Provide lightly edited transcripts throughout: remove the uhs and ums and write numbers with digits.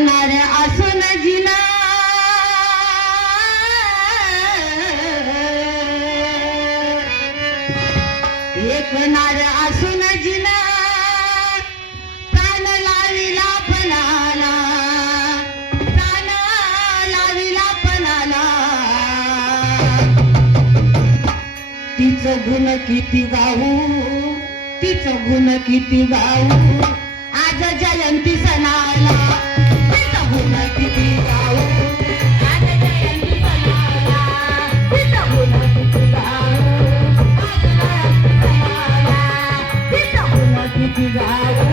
नार असून जिना एक नार असून जिना प्राण लाविला पणाला प्राण लाविला पणाला तिचं गुण किती गाऊ तिचं गुण किती गाऊ आज जयंती सणाला तिचं गुण किती गाऊ आज जयंती सणाला तिचं गुण किती गाऊ आज जयंती सणाला तिचं गुण किती गाऊ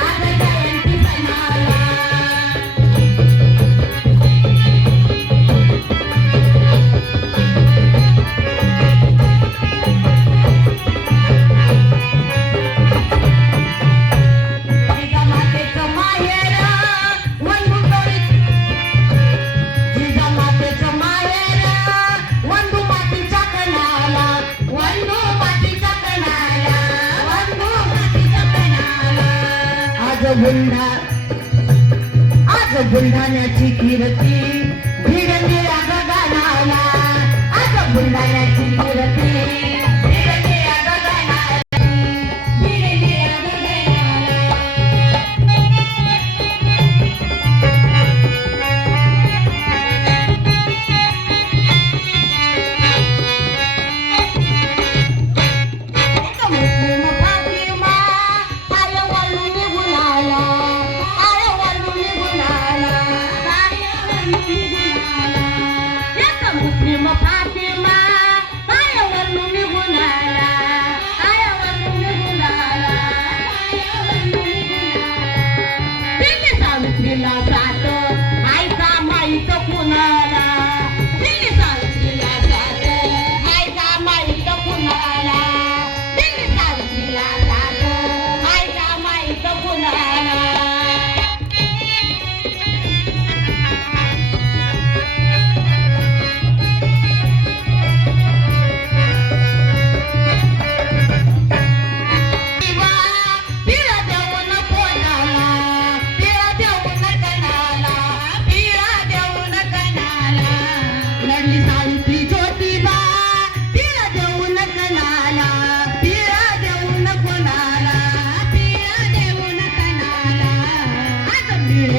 आज जयंती सणाला आज बुलढाण्याची कीर्ती भिडनिळ्या गगनाला आज बुलढाण्याची कीर्ती भिडनिळ्या गगनाला भिडनिळ्या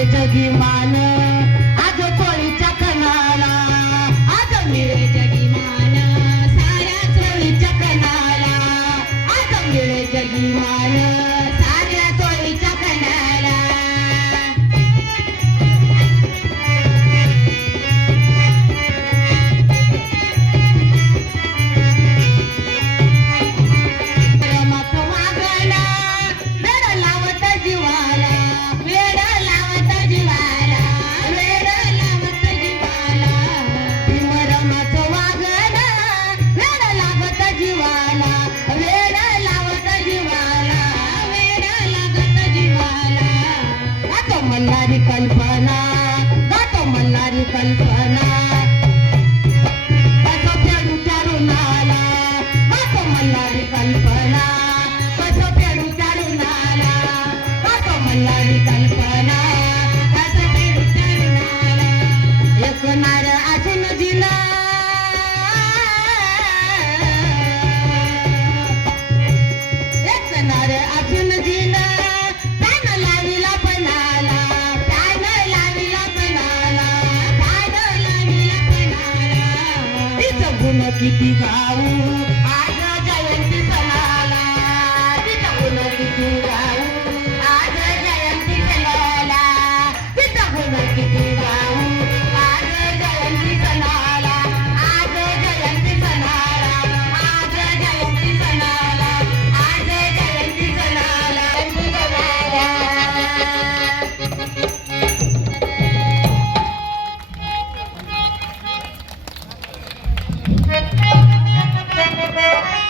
जगी मान आज चोळीच्या कणाला आज मिळे जगी मान साऱ्या चोळीच्या कणाला आज मिळे जगी मान साऱ्या चोळीच्या कणाला मल्हारी कल्पना गातो मल्हारी कल्पना कसं फेडू त्या ऋणाला गातो मल्हारी कल्पना कसं फेडू त्या ऋणाला गातो मल्हारी कल्पना कसं फेडू त्या ऋणाला एक नार असून जिना एक नार असून जिना गुण किती गाऊ आज जयंती सणाला तिचं गुण किती गाऊ आज जयंती सणाला तिचं गुण किती गाऊ आज जयंती सणाला आज जयंती सणाला आज जयंती सणाला आज जयंती सणाला Thank you.